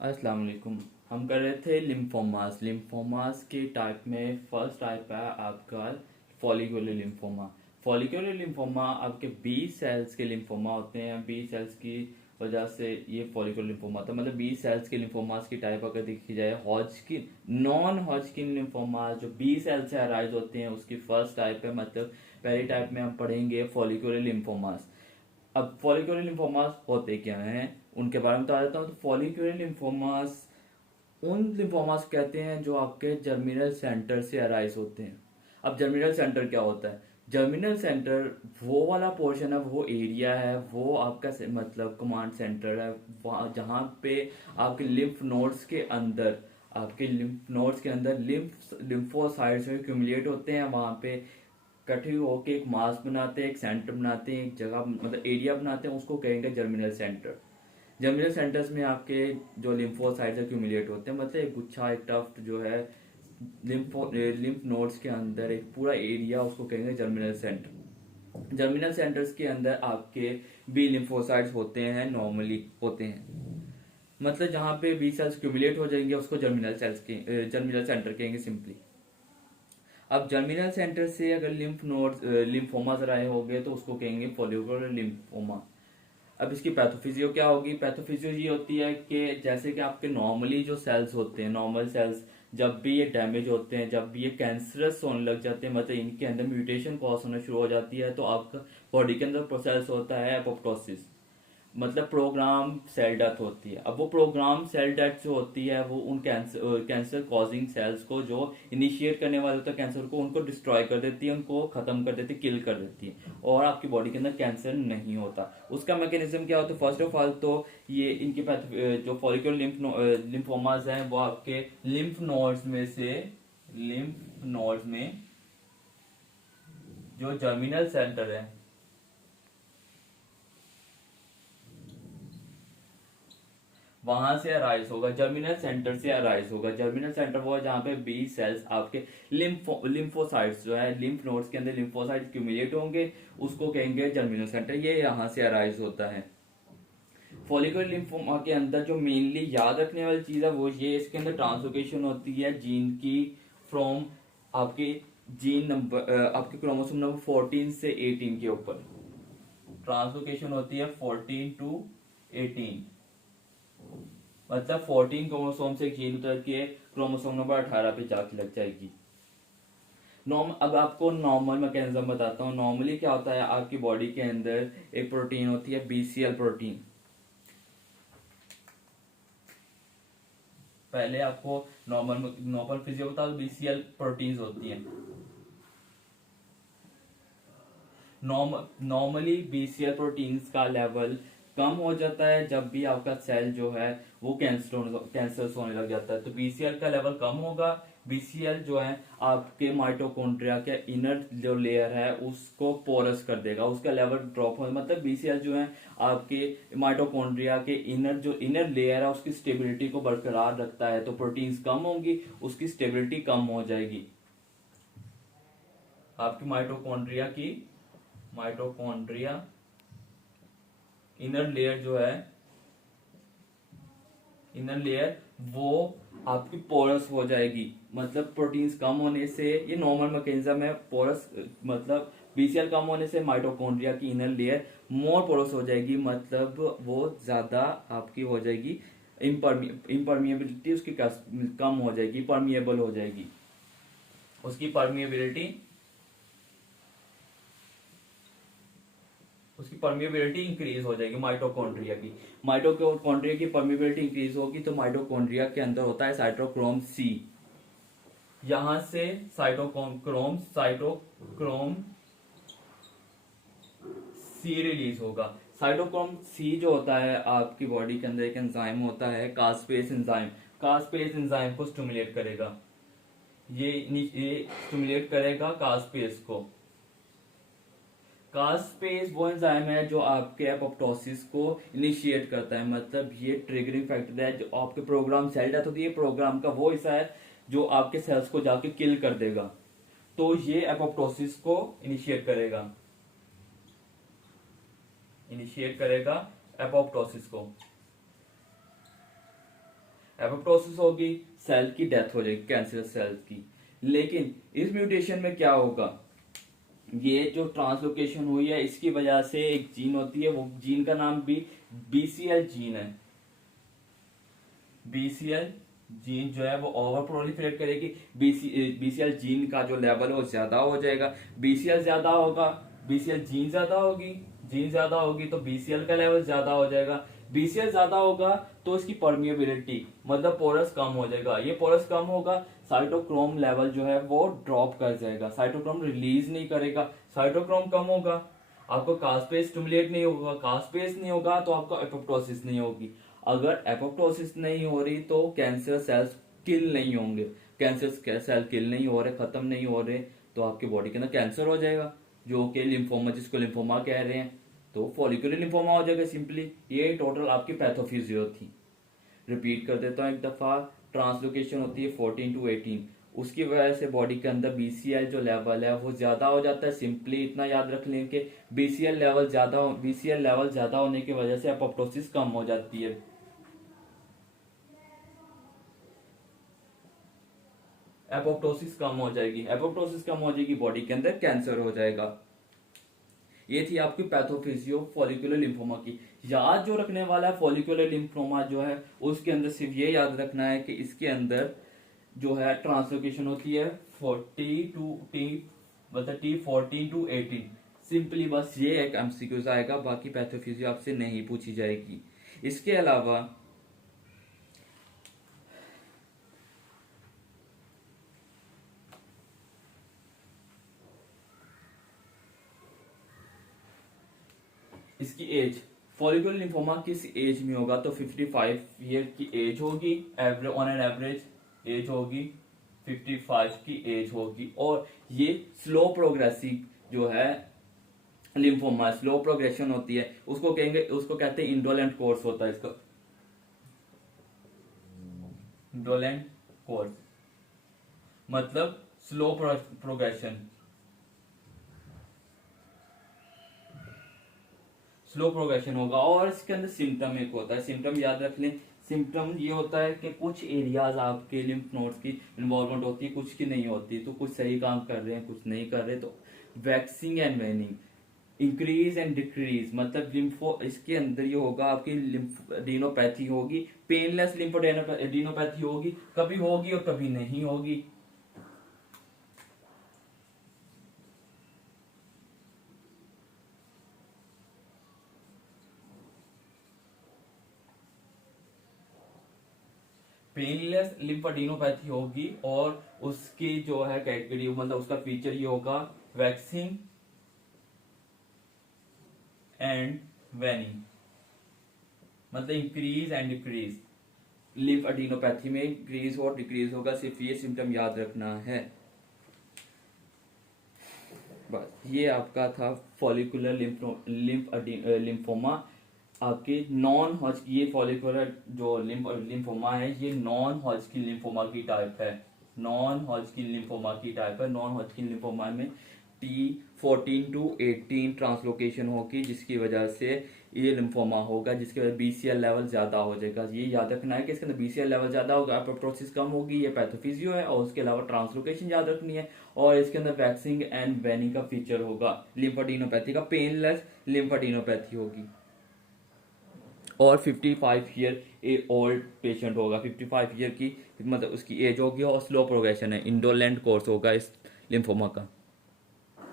अस्सलाम वालेकुम। हम कर रहे थे लिम्फोमास। लिम्फोमास के टाइप में फर्स्ट टाइप है आपका फॉलिकुलर लिम्फोमा। फॉलिकुलर लिम्फोमा आपके बी सेल्स के लिम्फोमा होते हैं। बी सेल्स की वजह से ये फॉलिकुलर लिम्फोमा होता है। मतलब बी सेल्स के लिम्फोमास की टाइप अगर देखी जाए, हॉजकिन नॉन हॉजकिन लिम्फोमा जो बी सेल से अराइज होते हैं उसकी फर्स्ट टाइप है। मतलब पहली टाइप में हम पढ़ेंगे फॉलिकुलर लिम्फोमास। अब फॉलिकुलर लिम्फोमास होते क्या हैं उनके बारे में बता देता हूँ। तो फॉलिकुलर लिम्फोमास उन लिम्फोमास कहते हैं जो आपके जर्मिनल सेंटर से अराइज होते हैं। अब जर्मिनल सेंटर क्या होता है? जर्मिनल सेंटर वो वाला पोर्शन है, वो एरिया है, वो आपका मतलब कमांड सेंटर है, वहाँ जहाँ पे आपके लिम्फ नोड्स के अंदर लिम्फोसाइट्स में क्यूमुलेट होते हैं। वहाँ पे इकट्ठे होके एक मास बनाते हैं, एक सेंटर बनाते हैं, एक जगह मतलब एरिया बनाते हैं, उसको कहेंगे जर्मिनल सेंटर। जर्मिनल सेंटर्स में आपके जो लिम्फोसाइट्स एक्यूमुलेट होते हैं, मतलब एक गुच्छा, एक टफ्ट जो है लिम्फ नोड्स के अंदर एक पूरा एरिया, उसको कहेंगे जर्मिनल सेंटर। जर्मिनल सेंटर्स के अंदर आपके बी लिम्फोसाइट्स होते हैं, नॉर्मली होते हैं। मतलब जहां पे बी सेल्स क्यूमुलेट हो जाएंगे उसको जर्मिनल सेंटर कहेंगे सिंपली। अब जर्मिनल सेंटर से अगर लिम्फोमा आए हो गए तो उसको कहेंगे फॉलिकुलर लिम्फोमा। अब इसकी पैथोफिजियो क्या होगी? पैथोफिजियो ये होती है कि जैसे कि आपके नॉर्मली जो सेल्स होते हैं, नॉर्मल सेल्स जब भी ये डैमेज होते हैं, जब भी ये कैंसरस होने लग जाते हैं, मतलब इनके अंदर म्यूटेशन कॉज होना शुरू हो जाती है, तो आपका बॉडी के अंदर प्रोसेस होता है एपोप्टोसिस। मतलब प्रोग्राम सेल डेथ होती है। अब वो प्रोग्राम सेल डेथ जो होती है वो उन कैंसर कॉजिंग सेल्स को, जो इनिशिएट करने वाले होते हैं कैंसर को, उनको डिस्ट्रॉय कर देती है, उनको खत्म कर देती है, किल कर देती है, और आपकी बॉडी के अंदर कैंसर नहीं होता। उसका मैकेनिज्म क्या होता है? फर्स्ट ऑफ ऑल तो ये इनकी जो फॉलिकुलर लिम्फोमास हैं वो आपके लिम्फ नोड्स में जो जर्मिनल सेंटर है वहां से अराइज होगा, जर्मिनल सेंटर से अराइज होगा। जर्मिनल सेंटर वो है जहां पे बी सेल्स आपके लिम्फोसाइट्स जो है, लिम्फ नोड्स के अंदर लिम्फोसाइट्स क्यूमुलेट होंगे, उसको कहेंगे जर्मिनल सेंटर। ये यहां से अराइज होता है। फॉलिकुलर लिम्फोमा के अंदर जो मेनली याद रखने वाली चीज है वो ये, इसके अंदर ट्रांसलोकेशन होती है जीन की, फ्रॉम आपके आपके क्रोमोसोम नंबर 14 से 18 के ऊपर ट्रांसलोकेशन होती है, 14 टू 18। मतलब 14 क्रोमोसोम से जीन उतर के क्रोमोसोम नंबर 18 पे जाके लग जाएगी। अब आपको नॉर्मल मैकेनिज्म बताता हूँ। नॉर्मली क्या होता है, आपकी बॉडी के अंदर एक प्रोटीन होती है, बीसीएल प्रोटीन। पहले आपको नॉर्मल नॉर्मल फिजियो बता दो, बीसीएल प्रोटीन्स होती हैं। नॉर्मली बीसीएल प्रोटीन्स का लेवल कम हो जाता है जब भी आपका सेल जो है वो कैंसर होने लग जाता है, तो बीसीएल का लेवल कम होगा। बीसीएल जो है आपके माइटोकॉन्ड्रिया के इनर जो लेयर है उसको पोरस कर देगा, उसका लेवल ड्रॉप हो, मतलब बीसीएल जो है आपके माइटोकॉन्ड्रिया के जो इनर लेयर है उसकी स्टेबिलिटी को बरकरार रखता है। तो प्रोटीन्स कम होंगी, उसकी स्टेबिलिटी कम हो जाएगी। आपकी माइटोकॉन्ड्रिया इनर लेयर जो है, इनर लेयर वो आपकी पोरस हो जाएगी। मतलब प्रोटीन्स कम होने से, ये नॉर्मल मैकेनिज्म है। पोरस मतलब बीसीएल कम होने से माइटोकॉन्ड्रिया की इनर लेयर मोर पोरस हो जाएगी, मतलब वो ज्यादा आपकी हो जाएगी, इम्परमिएबिलिटी उसकी कम हो जाएगी, परमिएबल हो जाएगी। उसकी परमिएबिलिटी इंक्रीज हो जाएगी माइटोकॉन्ड्रिया की परमिएबिलिटी इंक्रीज होगी तो माइटोकॉन्ड्रिया के अंदर होता है साइटोक्रोम सी। यहां से साइटोक्रोम सी रिलीज होगा। साइटोक्रोम सी जो होता है आपकी बॉडी के अंदर एक एंजाइम होता है, कास्पेस एंजाइम। कास्पेस एंजाइम को स्टिमुलेट करेगा, ये स्टिमुलेट करेगा कास्पेस को। कास्पेस वो एंजाइम है जो आपके एपोप्टोसिस को इनिशिएट करता है, मतलब ये ट्रिगरिंग फैक्टर है जो आपके प्रोग्राम सेल डेथ होती है, प्रोग्राम का वो हिस्सा है जो आपके सेल्स को जाके किल कर देगा। तो ये एपोप्टोसिस को इनिशिएट करेगा एपोप्टोसिस को। एपोप्टोसिस होगी, सेल की डेथ हो जाएगी, कैंसरस सेल्स की। लेकिन इस म्यूटेशन में क्या होगा, ये जो ट्रांसलोकेशन हुई है इसकी वजह से एक जीन होती है, वो जीन का नाम भी BCL जीन है। BCL जीन जो है वो ओवर प्रोलिफरेट करेगी, BCL जीन का जो लेवल है वो ज्यादा हो जाएगा। BCL ज्यादा होगा, BCL जीन ज्यादा होगी, जीन ज्यादा होगी तो BCL का लेवल ज्यादा हो जाएगा। BCL ज्यादा होगा तो इसकी परमिएबिलिटी मतलब पोरस कम हो जाएगा। ये पोरस कम होगा, साइटोक्रोम लेवल जो है वो ड्रॉप कर जाएगा, साइटोक्रोम रिलीज नहीं करेगा। साइटोक्रोम कम होगा, आपको कास्पेस स्टिमुलेट नहीं होगा, कास्पेस नहीं होगा तो आपको एपोप्टोसिस नहीं होगी। अगर एपोप्टोसिस नहीं हो रही तो कैंसर सेल्स किल नहीं होंगे, कैंसर सेल किल नहीं हो रहे, खत्म नहीं हो रहे, तो आपकी बॉडी के अंदर कैंसर हो जाएगा, जो कि लिम्फोमा, जिसको लिम्फोमा कह रहे हैं, तो फॉलिकुलर लिम्फोमा हो जाएगा सिंपली। ये टोटल आपकी पैथोफिजियो थी। रिपीट कर देता हूँ एक दफा, ट्रांसलोकेशन होती है 14 to 18, उसकी वजह से बॉडी के अंदर BCL जो लेवल है वो ज्यादा हो जाता है। सिंपली इतना याद रख लें कि BCL लेवल ज्यादा होने की वजह से एपोप्टोसिस कम हो जाती है। एपोप्टोसिस कम हो जाएगी, एपोप्टोसिस कम हो जाएगी, बॉडी के अंदर कैंसर हो जाएगा। ये थी आपकी पैथोफिजियो फॉलिकुलर लिम्फोमा की। याद जो रखने वाला है फॉलिकुलर लिम्फोमा जो है उसके अंदर सिर्फ ये याद रखना है कि इसके अंदर जो है ट्रांसलोकेशन होती है 40 टू T, मतलब T14 to 18। सिंपली बस ये एक MCQ आएगा, बाकी पैथोफिजियो आपसे नहीं पूछी जाएगी। इसके अलावा इसकी एज, फॉलिकुलर लिम्फोमा किस एज में होगा तो 55 ईयर की एज होगी, ऑन एन एवरेज एज होगी 55 की एज होगी। और ये स्लो प्रोग्रेसिव जो है लिम्फोमा, स्लो प्रोग्रेशन होती है, उसको कहेंगे, उसको कहते हैं इंडोलेंट कोर्स होता है इसका, इंडोलेंट कोर्स मतलब स्लो प्रोग्रेशन, स्लो प्रोग्रेशन होगा। और इसके अंदर सिम्टम एक होता है, सिम्टम याद रख लें, सिम्टम ये होता है कि कुछ एरियाज आपके लिम्फ नोड्स की इन्वॉल्वमेंट होती है, कुछ की नहीं होती, तो कुछ सही काम कर रहे हैं, कुछ नहीं कर रहे। तो waxing and वेनिंग, increase and decrease, मतलब लिम्फो, इसके अंदर ये होगा आपकी लिम्फोडेनोपैथी होगी, पेनलेस लिम्फोडेनोपैथी होगी, कभी होगी और कभी नहीं होगी। पेनलेस लिम्फोडेनोपैथी होगी और उसकी जो है कैटेगरी, मतलब उसका फीचर ये होगा वैक्सिंग एंड वेनिंग, मतलब इंक्रीज एंड डिक्रीज। लिम्फोडेनोपैथी में इंक्रीज और डिक्रीज होगा, सिर्फ ये सिम्टम याद रखना है। बस ये आपका था फॉलिकुलर लिम्फोमा। आपके नॉन हॉजकिन, ये फॉलिकुलर जो लिम्फोमा है ये नॉन हॉजकिन लिम्फोमा की टाइप है, नॉन हॉजकिन लिम्फोमा की टाइप है। नॉन हॉजकिन लिम्फोमा में T14 to 18 ट्रांसलोकेशन होगी, जिसकी वजह से ये लिम्फोमा होगा, जिसकी वजह BCL लेवल ज्यादा हो जाएगा। ये याद रखना है कि इसके अंदर BCL लेवल ज्यादा होगा, एपोप्टोसिस कम होगी, ये पैथोफिजियो है। और उसके अलावा ट्रांसलोकेशन याद रखनी है, और इसके अंदर वैक्सिंग एंड वेनिंग का फीचर होगा। लिम्फोडेनोपैथी का पेनलेस लिम्फोडेनोपैथी होगी, और 55 ईयर ए ओल्ड पेशेंट होगा, 55 ईयर की मतलब उसकी एज होगी, और स्लो प्रोग्रेशन है, इंडोलेंट कोर्स होगा इस लिम्फोमा का।